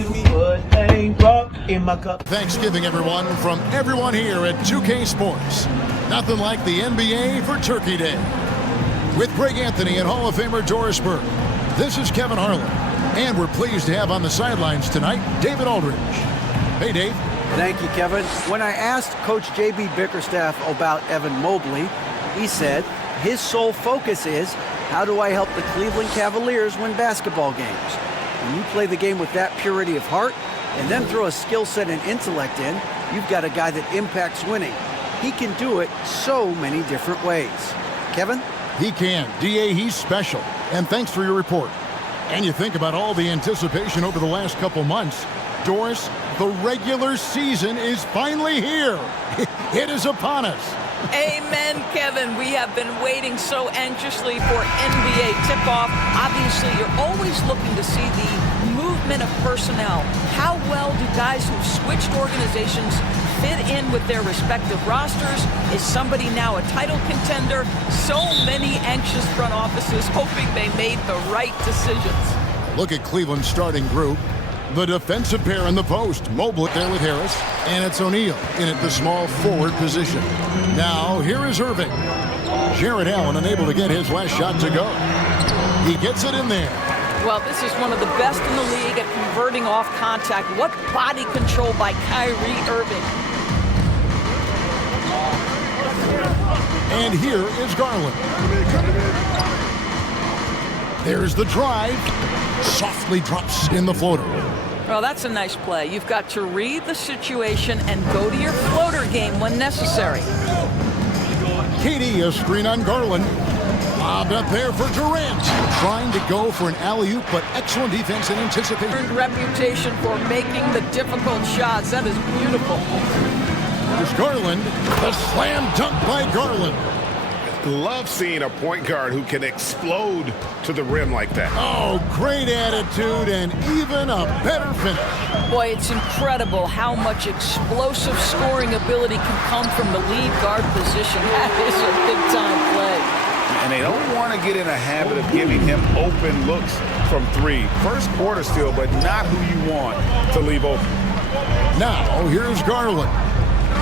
you put a rock in my cup. Thanksgiving, everyone, from everyone here at 2K Sports. Nothing like the NBA for Turkey Day. With Greg Anthony and Hall of Famer Doris Burke, this is Kevin Harlan. And we're pleased to have on the sidelines tonight, David Aldridge. Hey, Dave. Thank you, Kevin. When I asked Coach J.B. Bickerstaff about Evan Mobley, he said his sole focus is, how do I help the Cleveland Cavaliers win basketball games? When you play the game with that purity of heart and then throw a skill set and intellect in, you've got a guy that impacts winning. He can do it so many different ways. Kevin? He can. D.A., he's special. And thanks for your report. And you think about all the anticipation over the last couple months. Doris, the regular season is finally here. It is upon us. Amen, Kevin. We have been waiting so anxiously for NBA tip-off. Obviously, you're always looking to see the movement of personnel. How well do guys who've switched organizations fit in with their respective rosters? Is somebody now a title contender? So many anxious front offices hoping they made the right decisions. Look at Cleveland's starting group. The defensive pair in the post. Mobley there with Harris. And it's O'Neal in at the small forward position. Now, here is Irving. Jarrett Allen unable to get his last shot to go. He gets it in there. Well, this is one of the best in the league at converting off contact. What body control by Kyrie Irving. And here is Garland. There's the drive. Softly drops in the floater. Well, that's a nice play. You've got to read the situation and go to your floater game when necessary. KD, a screen on Garland. Bobbed up there for Durant. Trying to go for an alley-oop, but excellent defense and anticipation. Earned reputation for making the difficult shots. That is beautiful. There's Garland. The slam dunk by Garland. Love seeing a point guard who can explode to the rim like that. Oh, great attitude and even a better finish. Boy, it's incredible how much explosive scoring ability can come from the lead guard position. That is a big-time play. And they don't want to get in a habit of giving him open looks from three. First quarter still, but not who you want to leave open. Now, here's Garland.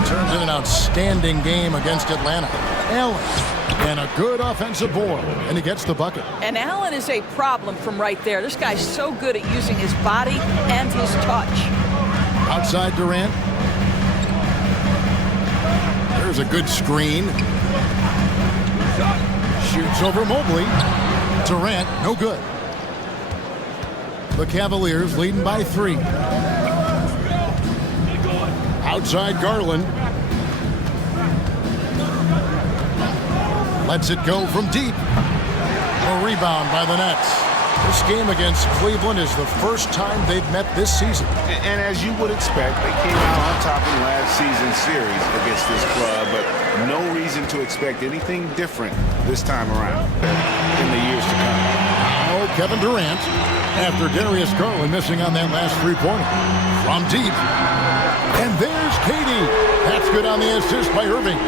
Turns in an outstanding game against Atlanta. Allen. And a good offensive board, and he gets the bucket. And Allen is a problem from right there. This guy's so good at using his body and his touch. Outside Durant. There's a good screen. Shoots over Mobley. Durant, no good. The Cavaliers leading by 3. Outside Garland. Lets it go from deep. A rebound by the Nets. This game against Cleveland is the first time they've met this season. And as you would expect, they came out on top in last season's series against this club, but no reason to expect anything different this time around in the years to come. Now Kevin Durant, after Darius Garland missing on that last three-pointer. From deep. And there's KD. That's good on the assist by Irving.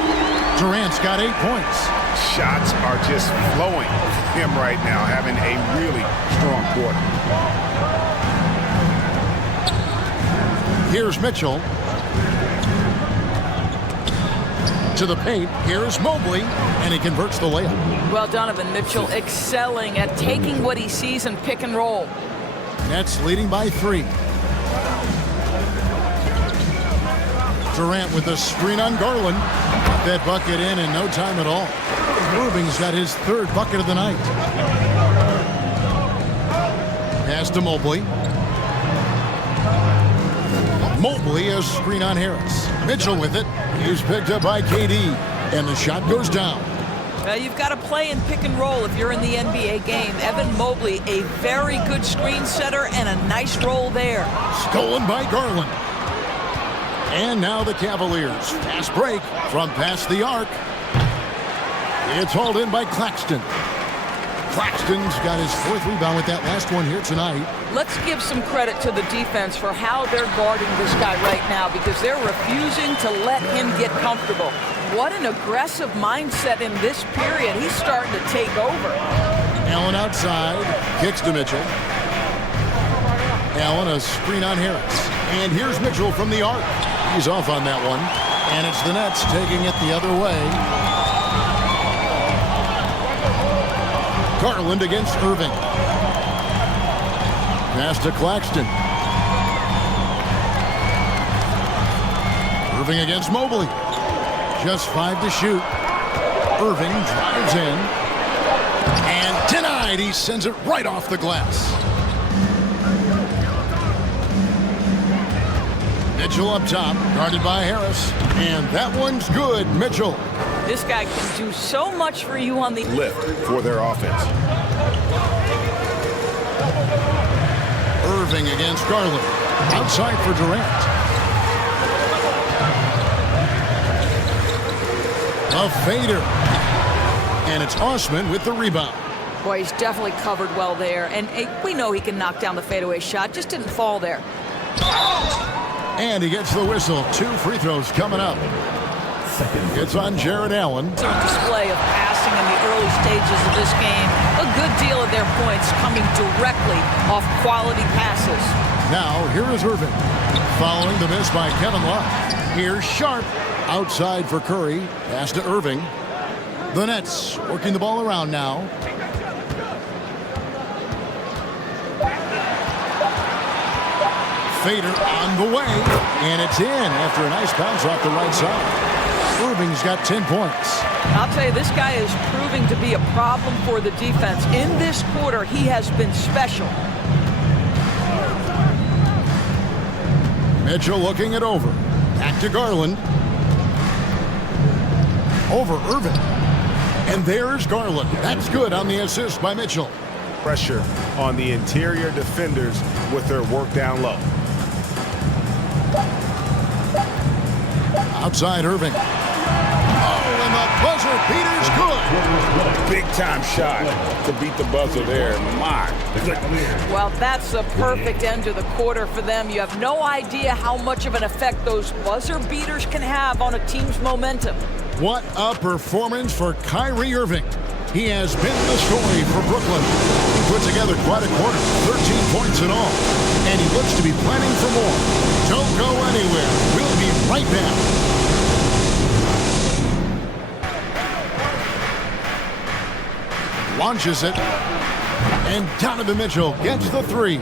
Durant's got 8 points. Shots are just flowing for him right now, having a really strong quarter. Here's Mitchell. To the paint. Here's Mobley. And he converts the layup. Well, Donovan Mitchell excelling at taking what he sees and pick and roll. Nets leading by 3. Durant with a screen on Garland. Got that bucket in no time at all. Irving's got his 3rd bucket of the night. Pass to Mobley. Mobley, a screen on Harris. Mitchell with it. He's picked up by KD. And the shot goes down. You've got to play in pick and roll if you're in the NBA game. Evan Mobley, a very good screen setter and a nice roll there. Stolen by Garland. And now the Cavaliers. Fast break from past the arc. It's hauled in by Claxton. Claxton's got his 4th rebound with that last one here tonight. Let's give some credit to the defense for how they're guarding this guy right now, because they're refusing to let him get comfortable. What an aggressive mindset in this period. He's starting to take over. Allen outside. Kicks to Mitchell. Allen, a screen on Harris. And here's Mitchell from the arc. He's off on that one. And it's the Nets taking it the other way. Garland against Irving. Pass to Claxton. Irving against Mobley. Just 5 to shoot. Irving drives in. And denied. He sends it right off the glass. Mitchell up top, guarded by Harris. And that one's good, Mitchell. This guy can do so much for you on the lift for their offense. Irving against Garland. Outside for Durant. A fader. And it's Osman with the rebound. Boy, he's definitely covered well there. And we know he can knock down the fadeaway shot. Just didn't fall there. And he gets the whistle. 2 free throws coming up. It's on Jared Allen. It's a display of passing in the early stages of this game. A good deal of their points coming directly off quality passes. Now, here is Irving. Following the miss by Kevin Love. Here's Sharp. Outside for Curry. Pass to Irving. The Nets working the ball around now. Fader on the way. And it's in after a nice bounce off the right side. Irving's got 10 points. I'll tell you, this guy is proving to be a problem for the defense. In this quarter, he has been special. Mitchell looking it over. Back to Garland. Over Irving. And there's Garland. That's good on the assist by Mitchell. Pressure on the interior defenders with their work down low. Outside Irving. Oh, and the buzzer beater's good. Big time shot to beat the buzzer there. My goodness. Well, that's a perfect end to the quarter for them. You have no idea how much of an effect those buzzer beaters can have on a team's momentum. What a performance for Kyrie Irving. He has been the story for Brooklyn. He put together quite a quarter, 13 points in all. And he looks to be planning for more. Don't go anywhere. We'll be right back. Launches it. And Donovan Mitchell gets the 3.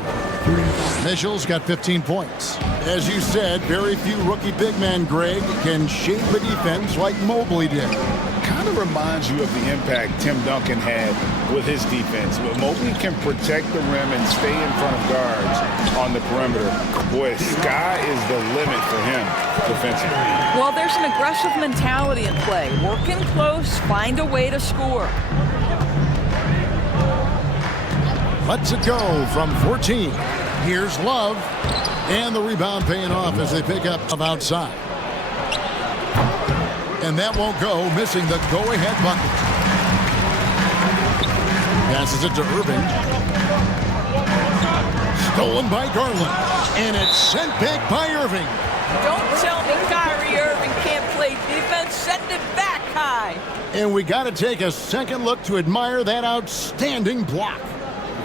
Mitchell's got 15 points. As you said, very few rookie big men, Greg, can shape a defense like Mobley did. Kind of reminds you of the impact Tim Duncan had with his defense. But Mobley can protect the rim and stay in front of guards on the perimeter. Boy, sky is the limit for him defensively. Well, there's an aggressive mentality in play. Working close, find a way to score. Lets it go from 14. Here's Love. And the rebound paying off as they pick up outside. And that won't go, missing the go-ahead bucket. Passes it to Irving. Stolen by Garland. And it's sent back by Irving. Don't tell me Kyrie Irving can't play defense. Send it back high. And we got to take a second look to admire that outstanding block.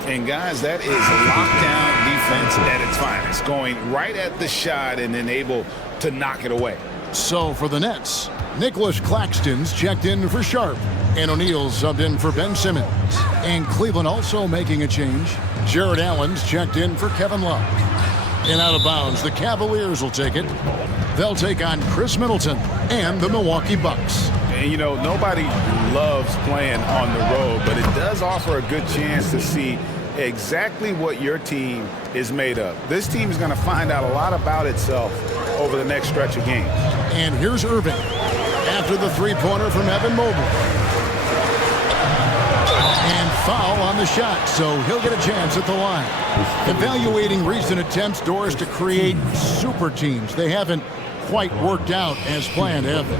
And guys, that is lockdown defense at its finest. Going right at the shot and then able to knock it away. So for the Nets, Nicholas Claxton's checked in for Sharp. And O'Neal's subbed in for Ben Simmons. And Cleveland also making a change. Jared Allen's checked in for Kevin Love. And out of bounds, the Cavaliers will take it. They'll take on Chris Middleton and the Milwaukee Bucks. And, you know, nobody loves playing on the road, but it does offer a good chance to see exactly what your team is made of. This team is going to find out a lot about itself over the next stretch of games. And here's Irving after the three-pointer from Evan Mobley. And foul on the shot, so he'll get a chance at the line. Evaluating recent attempts, Doris, to create super teams. They haven't quite worked out as planned, have they?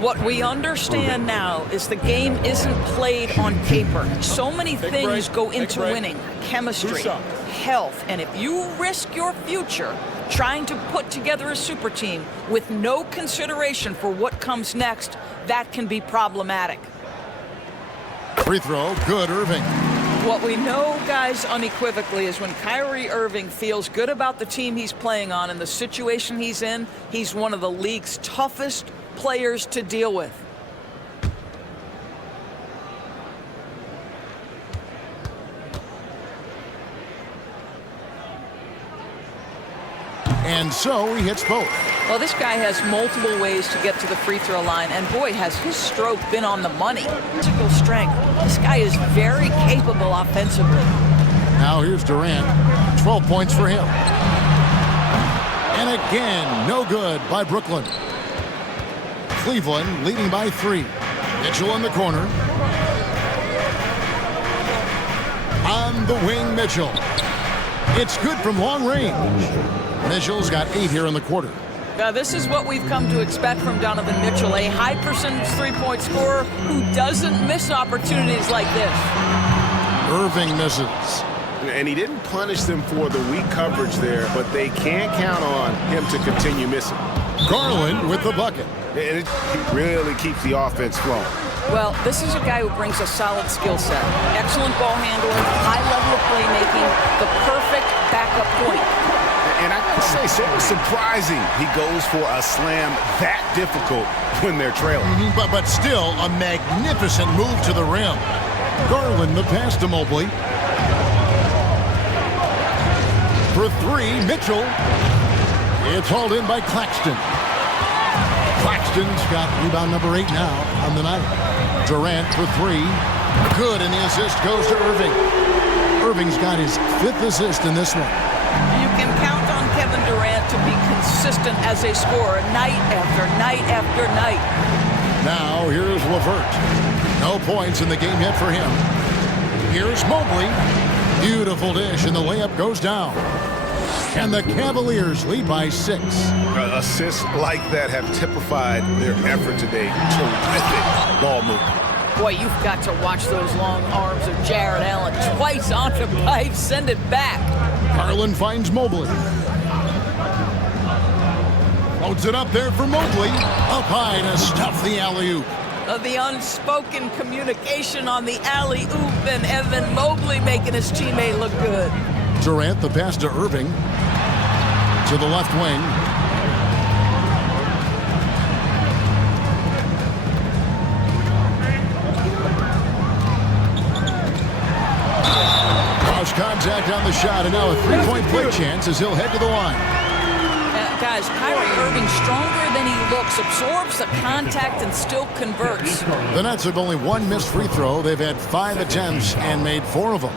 What we understand now is the game isn't played on paper. So many things go into winning. Chemistry, health, and if you risk your future trying to put together a super team with no consideration for what comes next, that can be problematic. Free throw, good, Irving. What we know, guys, unequivocally is when Kyrie Irving feels good about the team he's playing on and the situation he's in, he's one of the league's toughest players to deal with. And so he hits both. Well, this guy has multiple ways to get to the free throw line, and boy, has his stroke been on the money. Physical strength. This guy is very capable offensively. Now here's Durant. 12 points for him. And again, no good by Brooklyn. Cleveland leading by 3. Mitchell in the corner. On the wing, Mitchell. It's good from long range. Mitchell's got 8 here in the quarter. This is what we've come to expect from Donovan Mitchell, a high percentage three-point scorer who doesn't miss opportunities like this. Irving misses. And he didn't punish them for the weak coverage there, but they can't count on him to continue missing. Garland with the bucket. It really keeps the offense flowing. Well, this is a guy who brings a solid skill set. Excellent ball handling, high level of playmaking, the perfect backup point. And I can say, sort of surprising he goes for a slam that difficult when they're trailing. But still a magnificent move to the rim. Garland the pass to Mobley. For 3, Mitchell. It's hauled in by Claxton. Claxton's got rebound number 8 now on the night. Durant for 3. Good, and the assist goes to Irving. Irving's got his 5th assist in this one. You can count on Kevin Durant to be consistent as a scorer night after night after night. Now here's LeVert. No points in the game yet for him. Here's Mobley. Beautiful dish, and the layup goes down. And the Cavaliers lead by 6. Assists like that have typified their effort today. Terrific ball movement. Boy, you've got to watch those long arms of Jared Allen. Twice on the pipe, send it back. Garland finds Mobley. Loads it up there for Mobley. Up high to stuff the alley-oop. The unspoken communication on the alley-oop, and Evan Mobley making his teammate look good. Durant, the pass to Irving. To the left wing. Cross contact on the shot, and now a 3-point play chance as he'll head to the line. Guys, Kyrie Irving stronger than he looks, absorbs the contact and still converts. The Nets have only 1 missed free throw. They've had 5 attempts and made 4 of them.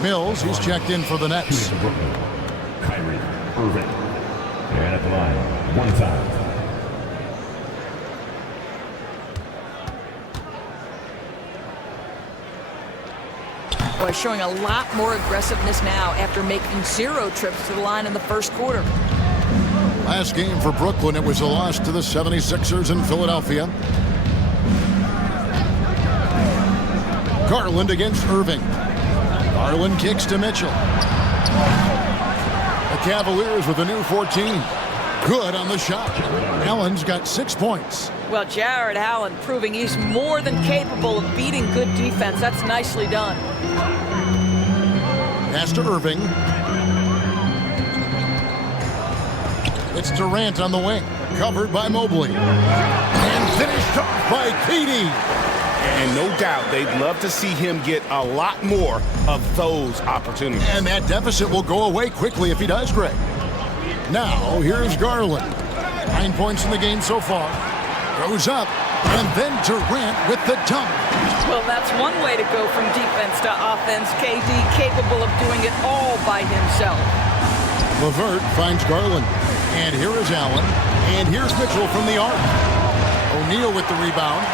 Mills, he's checked in for the Nets. Kyrie Irving. And at the line, 1 time. Boy, showing a lot more aggressiveness now after making 0 trips to the line in the first quarter. Last game for Brooklyn, it was a loss to the 76ers in Philadelphia. Garland against Irving. Garland kicks to Mitchell. The Cavaliers with a new 14. Good on the shot. Allen's got 6 points. Well, Jared Allen proving he's more than capable of beating good defense. That's nicely done. Pass to Irving. It's Durant on the wing. Covered by Mobley. And finished off by KD. And no doubt they'd love to see him get a lot more of those opportunities. And that deficit will go away quickly if he does, Greg. Now, here's Garland. 9 points in the game so far. Goes up, and then Durant with the dunk. Well, that's one way to go from defense to offense. KD capable of doing it all by himself. LeVert finds Garland. And here is Allen. And here's Mitchell from the arc. O'Neal with the rebound.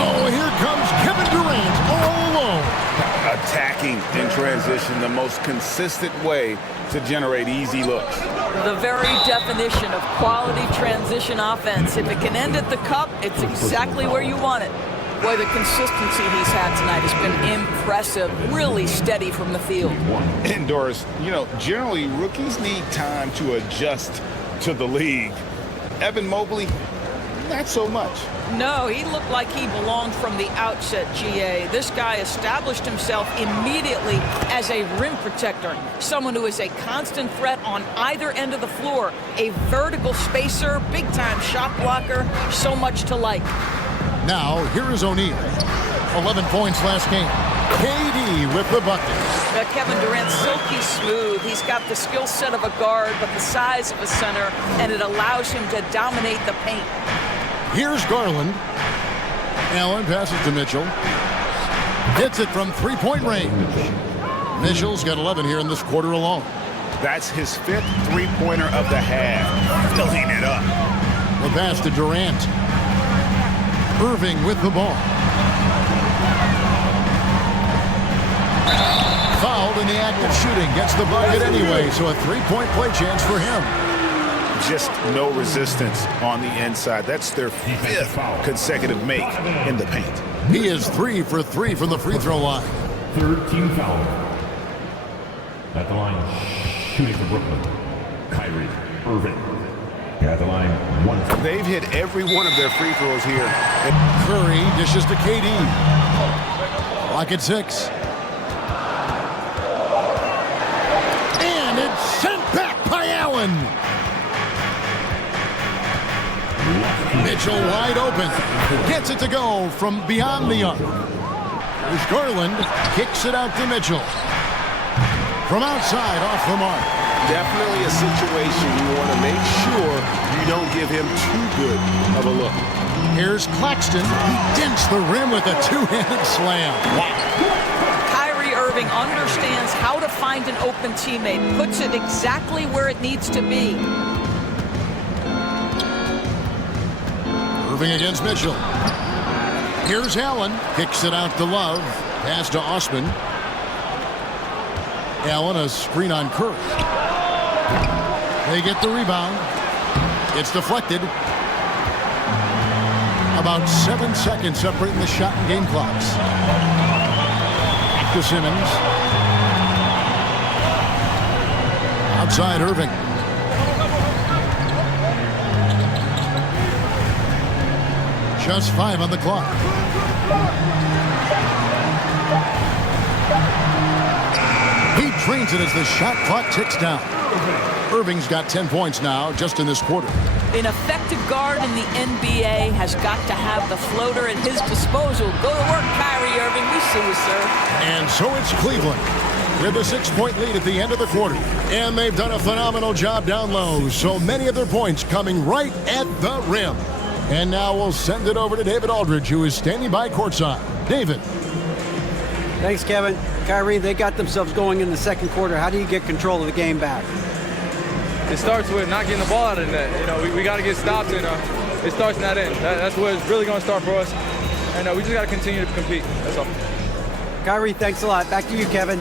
Oh, here comes Kevin Durant all alone. Attacking in transition, the most consistent way to generate easy looks. The very definition of quality transition offense. If it can end at the cup, it's exactly where you want it. Boy, the consistency he's had tonight has been impressive. Really steady from the field. And Doris, you know, generally rookies need time to adjust to the league. Evan Mobley, not so much. No, he looked like he belonged from the outset, GA. This guy established himself immediately as a rim protector, someone who is a constant threat on either end of the floor, a vertical spacer, big-time shot blocker, so much to like. Now, here is O'Neal. 11 points last game. KD with the bucket. Kevin Durant, silky smooth. He's got the skill set of a guard, but the size of a center, and it allows him to dominate the paint. Here's Garland. Allen passes to Mitchell. Hits it from three-point range. Mitchell's got 11 here in this quarter alone. That's his 5th three-pointer of the half. Filling it up. The pass to Durant. Irving with the ball. Fouled in the act of shooting. Gets the bucket anyway, so a three-point play chance for him. Just no resistance on the inside. That's their 5th consecutive make in the paint. He is 3 for 3 from the free throw line. Third team foul. At the line, shooting for Brooklyn, Kyrie Irving. At the line, 1. They've hit every one of their free throws here. Curry dishes to KD. Clock at 6. And it's sent back by Allen. Mitchell wide open. Gets it to go from beyond the arc. There's Garland. Kicks it out to Mitchell. From outside, off the mark. Definitely a situation you want to make sure you don't give him too good of a look. Here's Claxton. He dents the rim with a two-handed slam. Wow. Kyrie Irving understands how to find an open teammate, puts it exactly where it needs to be. Irving against Mitchell. Here's Allen. Kicks it out to Love. Pass to Osman. Allen, a screen on Curry. They get the rebound. It's deflected. About 7 seconds separating the shot and game clocks. Back to Simmons. Outside Irving. Just 5 on the clock. He trains it as the shot clock ticks down. Irving's got 10 points now just in this quarter. An effective guard in the NBA has got to have the floater at his disposal. Go to work, Kyrie Irving. We see you, sir. And so it's Cleveland with a 6-point lead at the end of the quarter. And they've done a phenomenal job down low. So many of their points coming right at the rim. And now we'll send it over to David Aldridge, who is standing by courtside. David. Thanks, Kevin. Kyrie, they got themselves going in the second quarter. How do you get control of the game back? It starts with not getting the ball out of the net. You know, we got to get stopped, and it starts in that end. That's where it's really going to start for us. And we just got to continue to compete. That's all. Kyrie, thanks a lot. Back to you, Kevin.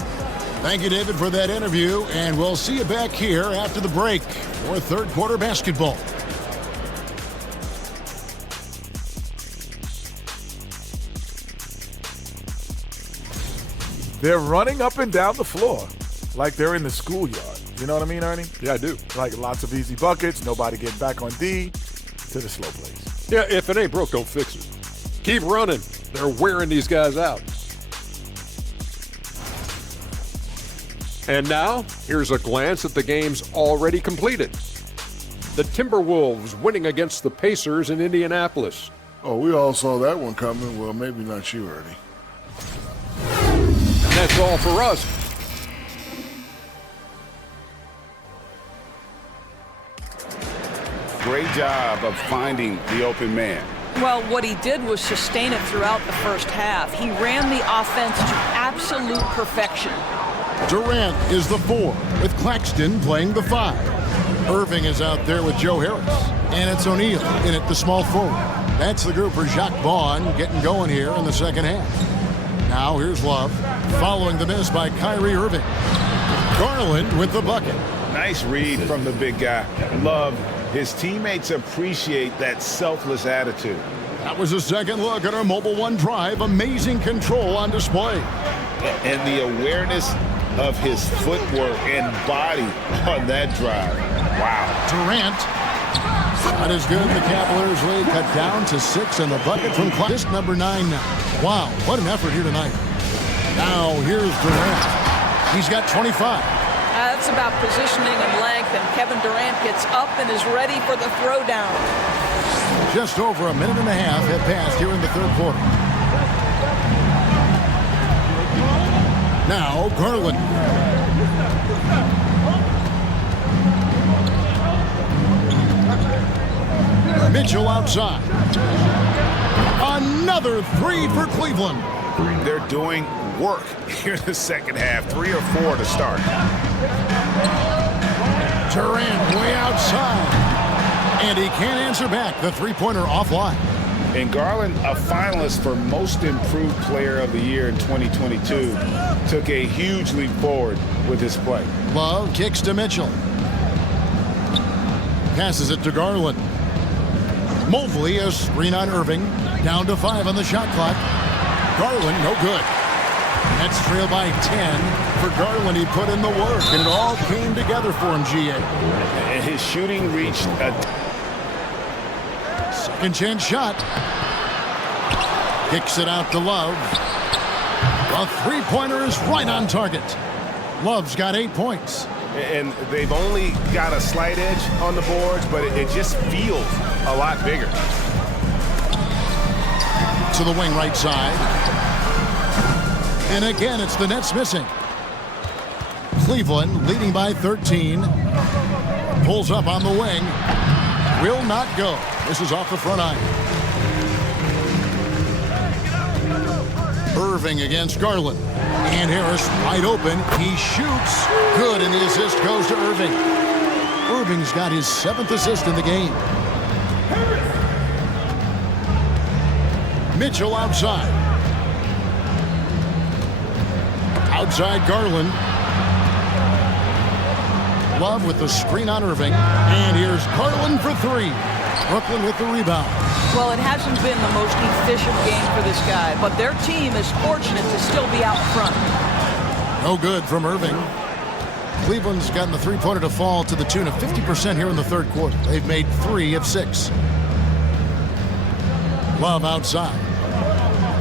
Thank you, David, for that interview. And we'll see you back here after the break for third quarter basketball. They're running up and down the floor like they're in the schoolyard. You know what I mean, Ernie? Yeah, I do. Like lots of easy buckets, nobody getting back on D, to the slow plays. Yeah, if it ain't broke, don't fix it. Keep running. They're wearing these guys out. And now, here's a glance at the games already completed. The Timberwolves winning against the Pacers in Indianapolis. Oh, we all saw that one coming. Well, maybe not you, Ernie. And that's all for us. Great job of finding the open man. Well, what he did was sustain it throughout the first half. He ran the offense to absolute perfection. Durant is the 4, with Claxton playing the 5. Irving is out there with Joe Harris. And it's O'Neal in at the small forward. That's the group for Jacques Vaughn getting going here in the second half. Now here's Love, following the miss by Kyrie Irving. Garland with the bucket. Nice read from the big guy. Love. His teammates appreciate that selfless attitude. That was a second look at our Mobile One drive. Amazing control on display. And the awareness of his footwork and body on that drive. Wow. Durant That is good. The Cavaliers lead cut down to 6, and the bucket from just number 9 now. Wow, what an effort here tonight. Now here's Durant. He's got 25. That's about positioning and length, and Kevin Durant gets up and is ready for the throwdown. Just over a minute and a half have passed here in the third quarter. Now Garland. Mitchell outside. Another 3 for Cleveland. They're doing work here in the second half. 3 or 4 to start. Durant way outside. And he can't answer back. The three-pointer offline. And Garland, a finalist for Most Improved Player of the Year in 2022, took a huge leap forward with his play. Love kicks to Mitchell. Passes it to Garland. Mobley, a screen on Irving. Down to 5 on the shot clock. Garland, no good. That's trailed by 10. For Garland, he put in the work, and it all came together for him, GA. And his shooting reached a second chance shot. Kicks it out to Love. A three-pointer is right on target. Love's got 8 points. And they've only got a slight edge on the boards, but it just feels a lot bigger. To the wing right side. And again, it's the Nets missing. Cleveland leading by 13. Pulls up on the wing. Will not go. This is off the front iron. Irving against Garland. And Harris wide open. He shoots. Good, and the assist goes to Irving. Irving's got his 7th assist in the game. Mitchell outside. Outside Garland. Love with the screen on Irving. And here's Garland for 3. Brooklyn with the rebound. Well, it hasn't been the most efficient game for this guy, but their team is fortunate to still be out front. No good from Irving. Cleveland's gotten the three-pointer to fall to the tune of 50% here in the third quarter. They've made 3 of 6. Love outside.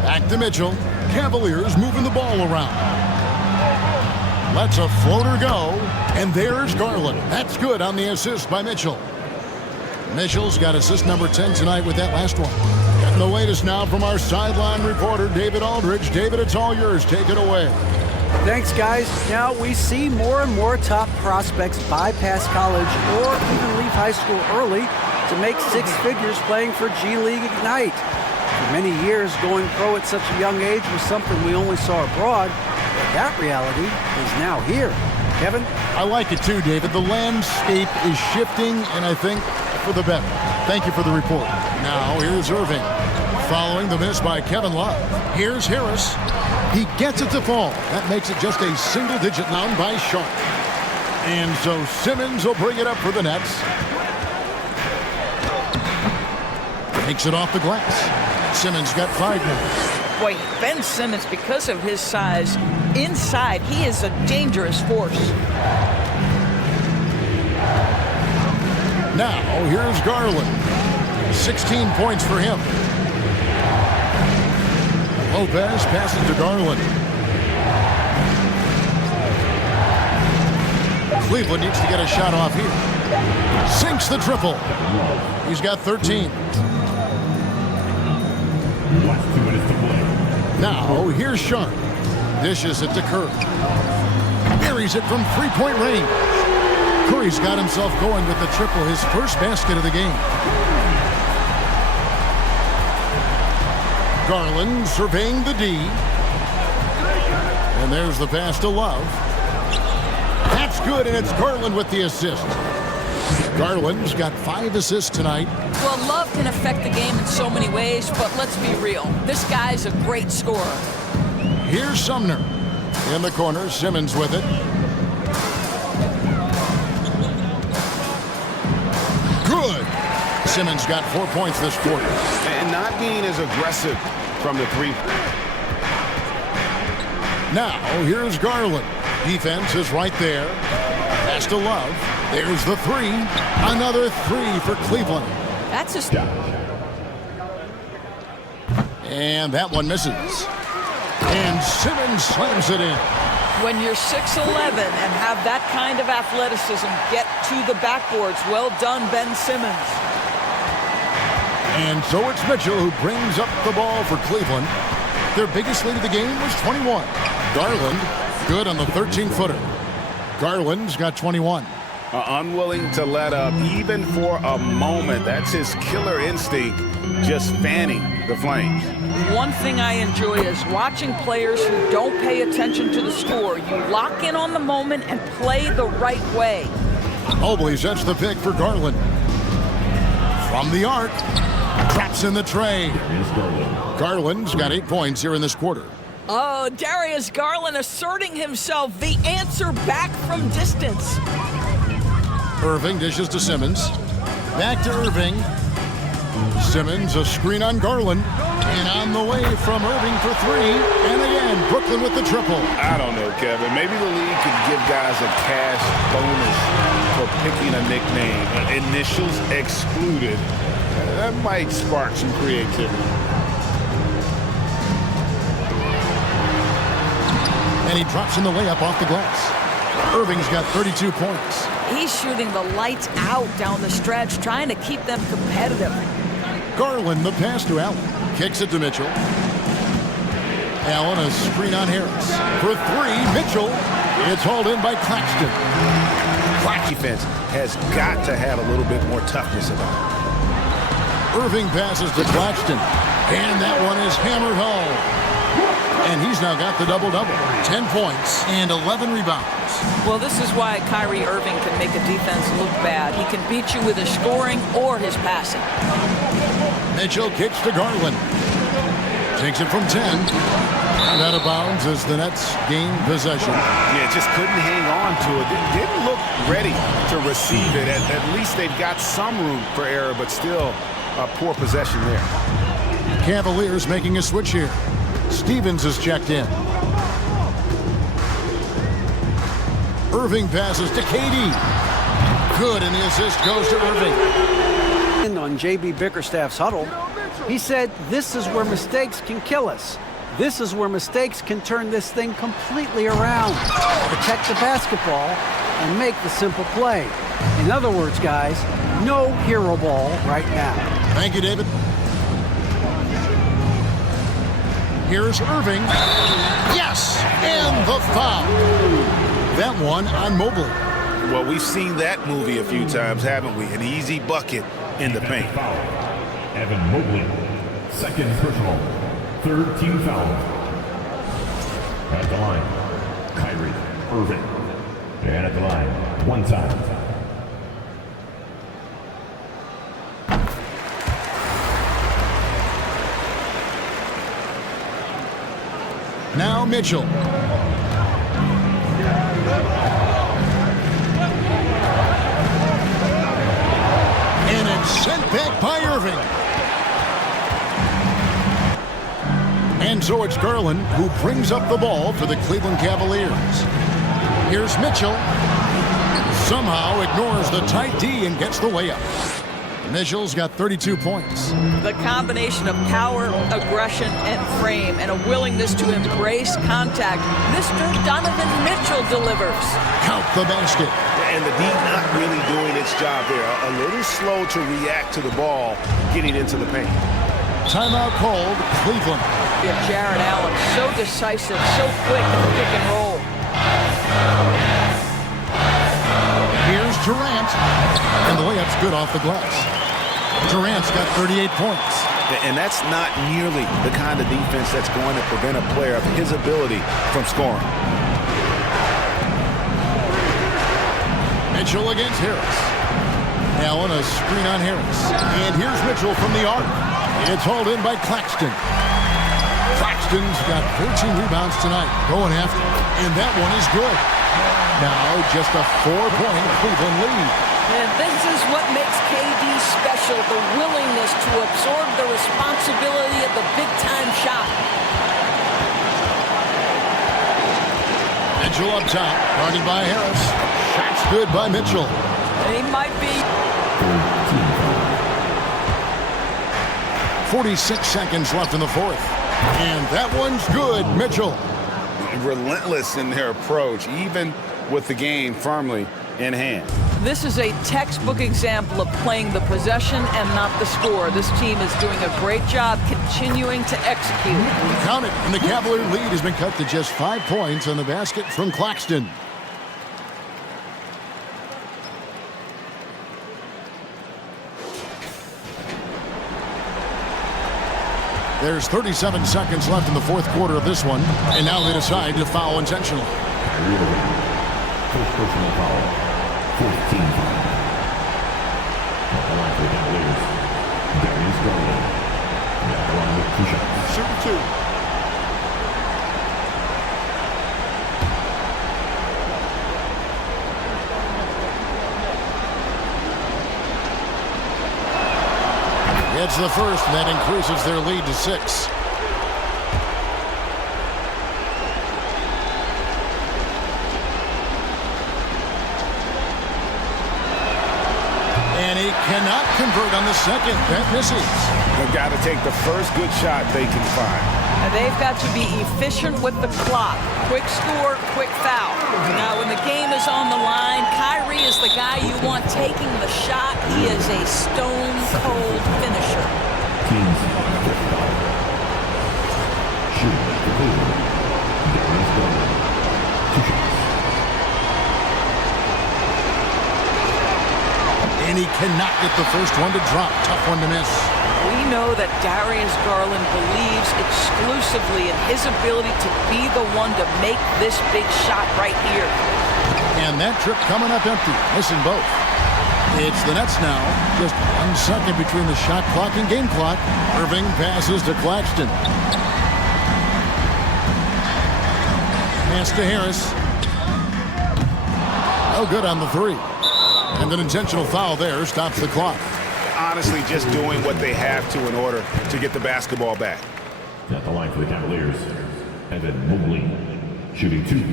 Back to Mitchell. Cavaliers moving the ball around. Lets a floater go. And there's Garland. That's good on the assist by Mitchell. Mitchell's got assist number 10 tonight with that last one. Getting the latest now from our sideline reporter, David Aldridge. David, it's all yours. Take it away. Thanks, guys. Now we see more and more top prospects bypass college or even leave high school early to make 6 figures playing for G League Ignite. For many years, going pro at such a young age was something we only saw abroad. But that reality is now here. Kevin? I like it too, David. The landscape is shifting, and I think for the better. Thank you for the report. Now, here's Irving. Following the miss by Kevin Love. Here's Harris. He gets it to fall. That makes it just a single-digit now by Sharp. And so Simmons will bring it up for the Nets. Takes it off the glass. Simmons got 5 now. Boy, Ben Simmons, because of his size, inside, he is a dangerous force. Now, here's Garland. 16 points for him. Lopez passes to Garland. Cleveland needs to get a shot off here. Sinks the triple. He's got 13. Now, here's Sharp. Dishes it to Curry. Buries it from three-point range. Curry's got himself going with the triple, his first basket of the game. Garland surveying the D. And there's the pass to Love. That's good, and it's Garland with the assist. Garland's got 5 assists tonight. Well, Love can affect the game in so many ways, but let's be real. This guy's a great scorer. Here's Sumner. In the corner, Simmons with it. Good. Simmons got 4 points this quarter. And not being as aggressive from the 3. Now, here's Garland. Defense is right there. Pass to Love. There's the three. Another three for Cleveland. That's a And that one misses. And Simmons slams it in. When you're 6'11" and have that kind of athleticism, get to the backboards. Well done, Ben Simmons. And so it's Mitchell who brings up the ball for Cleveland. Their biggest lead of the game was 21. Garland, good on the 13-footer. Garland's got 21. Unwilling to let up even for a moment. That's his killer instinct, just fanning the flames. One thing I enjoy is watching players who don't pay attention to the score. You lock in on the moment and play the right way. Mobley sets the pick for Garland. From the arc, traps in the tray. Garland's got 8 points here in this quarter. Oh, Darius Garland asserting himself, the answer back from distance. Irving dishes to Simmons. Back to Irving. Simmons, a screen on Garland. And on the way from Irving for three. And again, Brooklyn with the triple. I don't know, Kevin. Maybe the league could give guys a cash bonus for picking a nickname. Initials excluded. That might spark some creativity. And he drops in the layup off the glass. Irving's got 32 points. He's shooting the lights out down the stretch, trying to keep them competitive. Garland, the pass to Allen. Kicks it to Mitchell. Allen, a screen on Harris. For three, Mitchell. It's hauled in by Claxton. Defense has got to have a little bit more toughness about it. Irving passes to Claxton. And that one is hammered home. And he's now got the double-double. 10 points and 11 rebounds. Well, this is why Kyrie Irving can make a defense look bad. He can beat you with his scoring or his passing. Mitchell kicks to Garland. Takes it from 10. And out of bounds as the Nets gain possession. Yeah, just couldn't hang on to it. Didn't look ready to receive it. At least they've got some room for error, but still a poor possession there. Cavaliers making a switch here. Stevens is checked in. Irving passes to KD. Good, and the assist goes to Irving. On J.B. Bickerstaff's huddle, he said, "This is where mistakes can kill us. This is where mistakes can turn this thing completely around. Protect the basketball and make the simple play." In other words, guys, no hero ball right now. Thank you, David. Here's Irving. Yes! And the foul. That one on Mobley. Well, we've seen that movie a few times, haven't we? An easy bucket in the paint. Evan Mobley, second personal, third team foul. At the line, Kyrie Irving. And at the line, one time. Now Mitchell. And it's sent back by Irving. And so it's Garland who brings up the ball for the Cleveland Cavaliers. Here's Mitchell. Somehow ignores the tight D and gets the layup. Mitchell's got 32 points. The combination of power, aggression, and frame, and a willingness to embrace contact. Mr. Donovan Mitchell delivers. Count the basket. And the D not really doing its job there. A little slow to react to the ball getting into the paint. Timeout called, Cleveland. Yeah, Jared Allen, so decisive, so quick in the pick and roll. Here's Durant. And the layup's good off the glass. Durant's got 38 points. And that's not nearly the kind of defense that's going to prevent a player of his ability from scoring. Mitchell against Harris. Allen, a screen on Harris. And here's Mitchell from the arc. It's hauled in by Claxton. Claxton's got 14 rebounds tonight, going after. And that one is good. Now just a 4-point Cleveland lead. And this is what makes KD special, the willingness to absorb the responsibility of the big-time shot. Mitchell up top, guarded by Harris. Shot's good by Mitchell. And he might be. 46 seconds left in the fourth. And that one's good, Mitchell. Relentless in their approach, even with the game firmly in hand. This is a textbook example of playing the possession and not the score. This team is doing a great job continuing to execute. Count it, and the Cavalier lead has been cut to just 5 points on the basket from Claxton. There's 37 seconds left in the fourth quarter of this one, and now they decide to foul intentionally. First personal foul. 14 foul. At the line for the Cavaliers, Darius Garland. At the line with 2 shots. Shooting 2. It's the first, and that increases their lead to 6. And he cannot convert on the second. That misses. They've got to take the first good shot they can find. And they've got to be efficient with the clock. Quick score, quick foul. Now, when the game is on the line, Kyrie is the guy you want taking the shot. He is a stone-cold finisher. Team's fifth foul. Shooting for Cleveland, Darius Garland. 2 shots. And he cannot get the first one to drop. Tough one to miss. We know that Darius Garland believes exclusively in his ability to be the one to make this big shot right here. And that trip coming up empty, missing both. It's the Nets now. Just 1 second between the shot clock and game clock. Irving passes to Claxton. Pass to Harris. No good on the 3. And an intentional foul there stops the clock. Honestly, just doing what they have to in order to get the basketball back. At the line for the Cavaliers, Evan Mobley, shooting 2.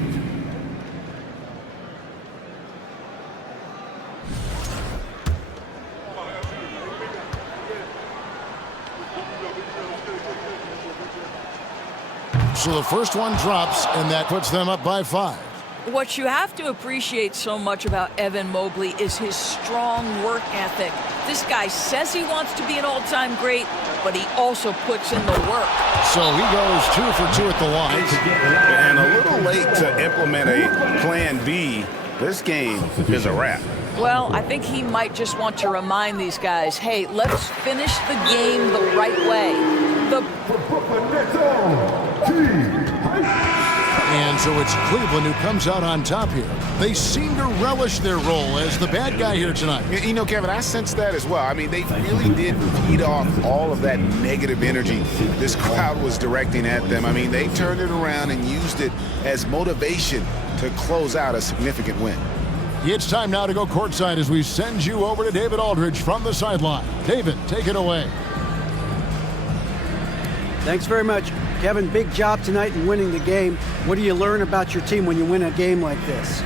So the first one drops, and that puts them up by 5. What you have to appreciate so much about Evan Mobley is his strong work ethic. This guy says he wants to be an all-time great, but he also puts in the work. So he goes 2 for 2 at the line. And a little late to implement a plan B. This game is a wrap. Well, I think he might just want to remind these guys, hey, let's finish the game the right way. And so it's Cleveland who comes out on top here. They seem to relish their role as the bad guy here tonight. You know, Kevin, I sense that as well. I mean, they really did feed off all of that negative energy this crowd was directing at them. I mean, they turned it around and used it as motivation to close out a significant win. It's time now to go courtside as we send you over to David Aldridge from the sideline. David, take it away. Thanks very much. Kevin, big job tonight in winning the game. What do you learn about your team when you win a game like this?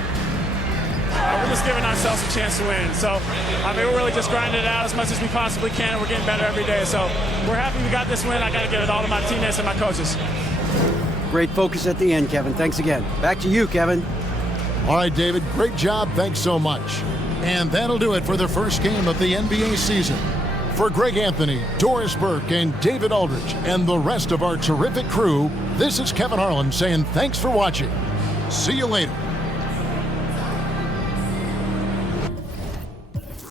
We're just giving ourselves a chance to win. So, I mean, we're really just grinding it out as much as we possibly can, and we're getting better every day. So, we're happy we got this win. I got to give it all to my teammates and my coaches. Great focus at the end, Kevin. Thanks again. Back to you, Kevin. All right, David, great job. Thanks so much. And that'll do it for the first game of the NBA season. For Greg Anthony, Doris Burke, and David Aldridge, and the rest of our terrific crew, this is Kevin Harlan saying thanks for watching. See you later.